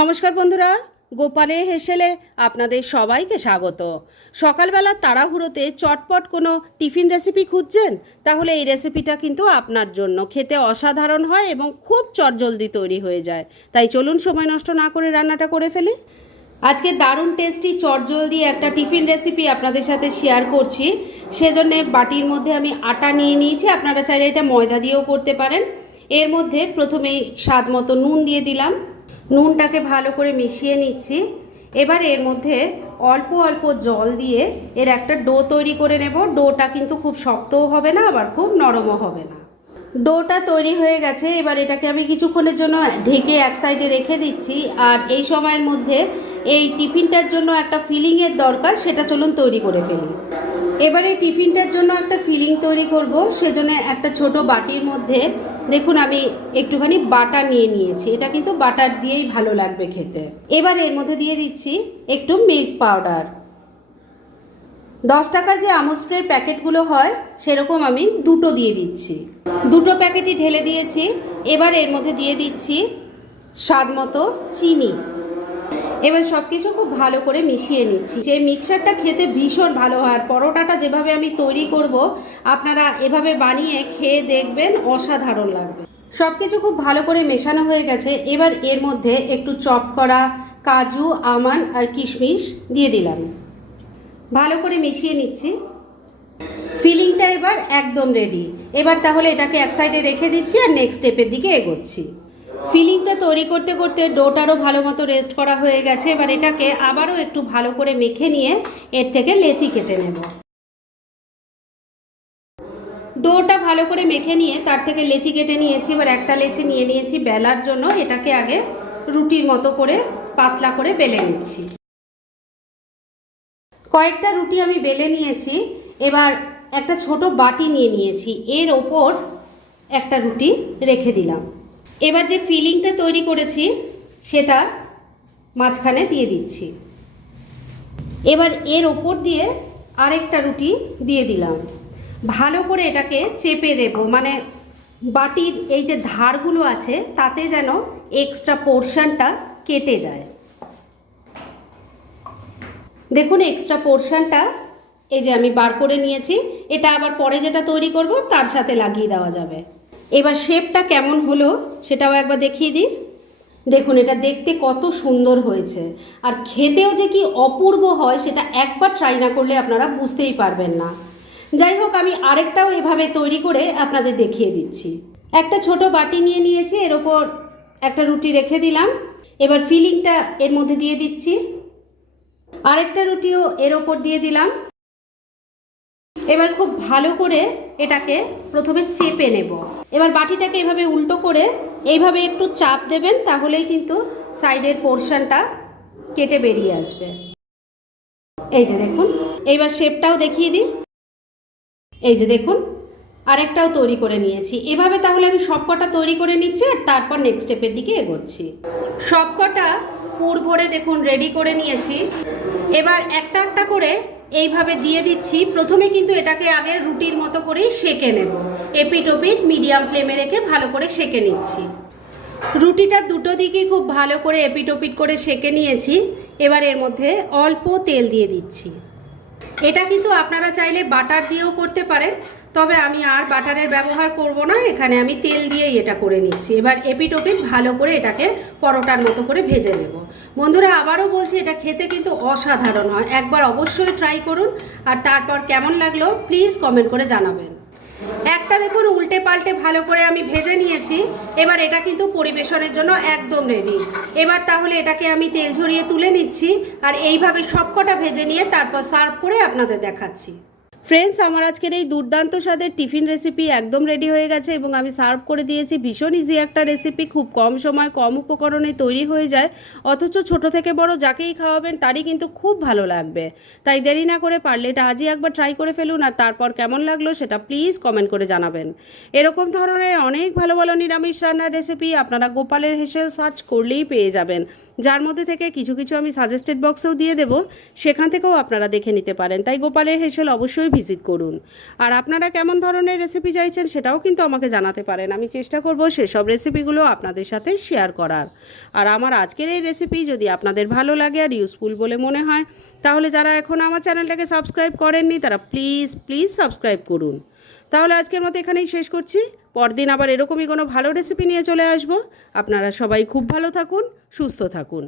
নমস্কার বন্ধুরা, গোপালের হেসেলে আপনাদের সবাইকে স্বাগত। সকালবেলা তাড়াহুড়োতে চটপট কোনো টিফিন রেসিপি খুঁজছেন, তাহলে এই রেসিপিটা কিন্তু আপনার জন্য। খেতে অসাধারণ হয় এবং খুব চটজলদি তৈরি হয়ে যায়। তাই চলুন সময় নষ্ট না করে রান্নাটা করে ফেলি। আজকে দারুণ টেস্টি চটজলদি একটা টিফিন রেসিপি আপনাদের সাথে শেয়ার করছি। সেজন্য বাটির মধ্যে আমি আটা নিয়ে নিয়েছি, আপনারা চাইলে এটা ময়দা দিয়েও করতে পারেন। এর মধ্যে প্রথমেই স্বাদ মতো নুন দিয়ে দিলাম, নুনটাকে ভালো করে মিশিয়ে নিচ্ছি। এবার এর মধ্যে অল্প অল্প জল দিয়ে এর একটা ডো তৈরি করে নেব। ডোটা কিন্তু খুব শক্তও হবে না, আবার খুব নরমও হবে না। ডোটা তৈরি হয়ে গেছে, এবার এটাকে আমি কিছুক্ষণের জন্য ঢেকে এক সাইডে রেখে দিচ্ছি। আর এই সময়ের মধ্যে এই টিফিনটার জন্য একটা ফিলিংয়ের দরকার, সেটা চলুন তৈরি করে ফেলি। এবারে টিফিনটার জন্য একটা ফিলিং তৈরি করব, সেজন্য একটা ছোট বাটির মধ্যে দেখুন আমি একটুখানি বাটার নিয়ে নিয়েছি। এটা কিন্তু বাটার দিয়েই ভালো লাগবে খেতে। এবার এর মধ্যে দিয়ে দিচ্ছি একটু মিল্ক পাউডার। 10 টাকার যে আমুল স্প্রের প্যাকেটগুলো হয় সেরকম আমি দুটো দিয়ে দিচ্ছি। দুটো প্যাকেটই ঢেলে দিয়েছি। এবার এর মধ্যে দিয়ে দিচ্ছি স্বাদ মতো চিনি। এবার সব কিছু খুব ভালো করে মিশিয়ে নিচ্ছি। সেই মিক্সচারটা খেতে ভীষণ ভালো হয়। পরোটাটা যেভাবে আমি তৈরি করব, আপনারা এভাবে বানিয়ে খেয়ে দেখবেন, অসাধারণ লাগবে। সব কিছু খুব ভালো করে মেশানো হয়ে গেছে। এবার এর মধ্যে একটু চপ করা কাজু, আমন্ড আর কিশমিশ দিয়ে দিলাম। ভালো করে মিশিয়ে নিচ্ছি। ফিলিংটা এবার একদম রেডি। এবার তাহলে এটাকে এক সাইডে রেখে দিচ্ছি আর নেক্সট স্টেপের দিকে এগোচ্ছি। ফিলিংটা তৈরি করতে করতে ডোটারও ভালো মতো রেস্ট করা হয়ে গেছে। এবার এটাকে আবারও একটু ভালো করে মেখে নিয়ে এর থেকে লেচি কেটে নেব। ডোটা ভালো করে মেখে নিয়ে তার থেকে লেচি কেটে নিয়েছি। এবার একটা লেচি নিয়ে নিয়েছি বেলার জন্য। এটাকে আগে রুটির মতো করে পাতলা করে বেলে নিচ্ছি। কয়েকটা রুটি আমি বেলে নিয়েছি। এবার একটা ছোট বাটি নিয়ে নিয়েছি, এর ওপর একটা রুটি রেখে দিলাম। এবার যে ফিলিংটা তৈরি করেছি সেটা মাঝখানে দিয়ে দিচ্ছি। এবার এর ওপর দিয়ে আরেকটা রুটি দিয়ে দিলাম। ভালো করে এটাকে চেপে দেব, মানে বাটির এই যে ধারগুলো আছে তাতে যেন এক্সট্রা পোর্শনটা কেটে যায়। দেখুন এক্সট্রা পোর্শনটা এই যে আমি বার করে নিয়েছি। এটা আবার পরে যেটা তৈরি করব তার সাথে লাগিয়ে দেওয়া যাবে। এবার শেপটা কেমন হলো সেটাও একবার দেখিয়ে দিই। দেখুন এটা দেখতে কত সুন্দর হয়েছে, আর খেতেও যে কি অপূর্ব হয় সেটা একবার ট্রাই না করলে আপনারা বুঝতেই পারবেন না। যাই হোক, আমি আরেকটাও এভাবে তৈরি করে আপনাদের দেখিয়ে দিচ্ছি। একটা ছোট বাটি নিয়ে নিয়েছি, এর ওপর একটা রুটি রেখে দিলাম। এবার ফিলিংটা এর মধ্যে দিয়ে দিচ্ছি। আরেকটা রুটিও এর ওপর দিয়ে দিলাম। এবার খুব ভালো করে এটাকে প্রথমে চেপে নেব। এবার বাটিটাকে এভাবে উল্টো করে এইভাবে একটু চাপ দেবেন, তাহলেই কিন্তু সাইডের পোর্শনটা কেটে বেরিয়ে আসবে। এই যে দেখুন, এইবার শেপটাও দেখিয়ে দিই। এই যে দেখুন আরেকটাও তৈরি করে নিয়েছি। এভাবে তাহলে আমি সবকটা তৈরি করে নিচ্ছি আর তারপর নেক্সট স্টেপের দিকে এগোচ্ছি। সবকটা পুর ভরে দেখুন রেডি করে নিয়েছি। এবার একটা একটা করে এইভাবে দিয়ে দিচ্ছি। প্রথমে কিন্তু এটাকে আগে রুটির মতো করেই সেঁকে নেব। এপিট ওপিট মিডিয়াম ফ্লেমে রেখে ভালো করে সেঁকে নিচ্ছি। রুটিটা দুটো দিকে খুব ভালো করে এপিট ওপিট করে সেঁকে নিয়েছি। এবার এর মধ্যে অল্প তেল দিয়ে দিচ্ছি। এটা কিন্তু আপনারা চাইলে বাটার দিয়েও করতে পারেন, তবে আমি আর বাটারের ব্যবহার করব না, এখানে আমি তেল দিয়েই এটা করে নিচ্ছি। এবার এপিট ওপিট ভালো করে এটাকে পরোটার মতো করে ভেজে নেব। বন্ধুরা আবারও বলছি, এটা খেতে কিন্তু অসাধারণ হয়। একবার অবশ্যই ট্রাই করুন, আর তারপর কেমন লাগলো প্লিজ কমেন্ট করে জানাবেন। একটা দেখুন উল্টে পাল্টে ভালো করে আমি ভেজে নিয়েছি। এবার এটা কিন্তু পরিবেশনের জন্য একদম রেডি। এবার তাহলে এটাকে আমি তেল ঝরিয়ে তুলে নিচ্ছি, আর এইভাবে সবকটা ভেজে নিয়ে তারপর সার্ভ করে আপনাদের দেখাচ্ছি। ফ্রেন্ডস, আমার আজকের এই দুর্দান্ত স্বাদের টিফিন রেসিপি একদম রেডি হয়ে গেছে এবং আমি সার্ভ করে দিয়েছি। ভীষণ ইজি একটা রেসিপি, খুব কম সময় কম উপকরণে তৈরি হয়ে যায়, অথচ ছোট থেকে বড় যাকেই খাওয়াবেন তারই কিন্তু খুব ভালো লাগবে। তাই দেরি না করে পারলে এটা আজই একবার ট্রাই করে ফেলুন, আর তারপর কেমন লাগলো সেটা প্লিজ কমেন্ট করে জানাবেন। এরকম ধরনের অনেক ভালো ভালো নিরামিষ রান্নার রেসিপি আপনারা গোপালের হেসেল সার্চ করলেই পেয়ে যাবেন। যার মধ্যে থেকে কিছু কিছু আমি সাজেস্টেড বক্সেও দিয়ে দেবো, সেখান থেকেও আপনারা দেখে নিতে পারেন। তাই গোপালের হেসেল অবশ্যই ভিজিট করুন। আর আপনারা কেমন ধরনের রেসিপি চাইছেন সেটাও কিন্তু আমাকে জানাতে পারেন। আমি চেষ্টা করব সেসব রেসিপিগুলো আপনাদের সাথে শেয়ার করার। আর আমার আজকের এই রেসিপি যদি আপনাদের ভালো লাগে আর ইউজফুল বলে মনে হয়, তাহলে যারা এখন আমার চ্যানেলটাকে সাবস্ক্রাইব করেননি তারা প্লিজ সাবস্ক্রাইব করুন। তাহলে আজকের মতো এখানেই শেষ করছি। পরদিন আবার এরকমই কোনো ভালো রেসিপি নিয়ে চলে আসবো। আপনারা সবাই খুব ভালো থাকুন, সুস্থ থাকুন।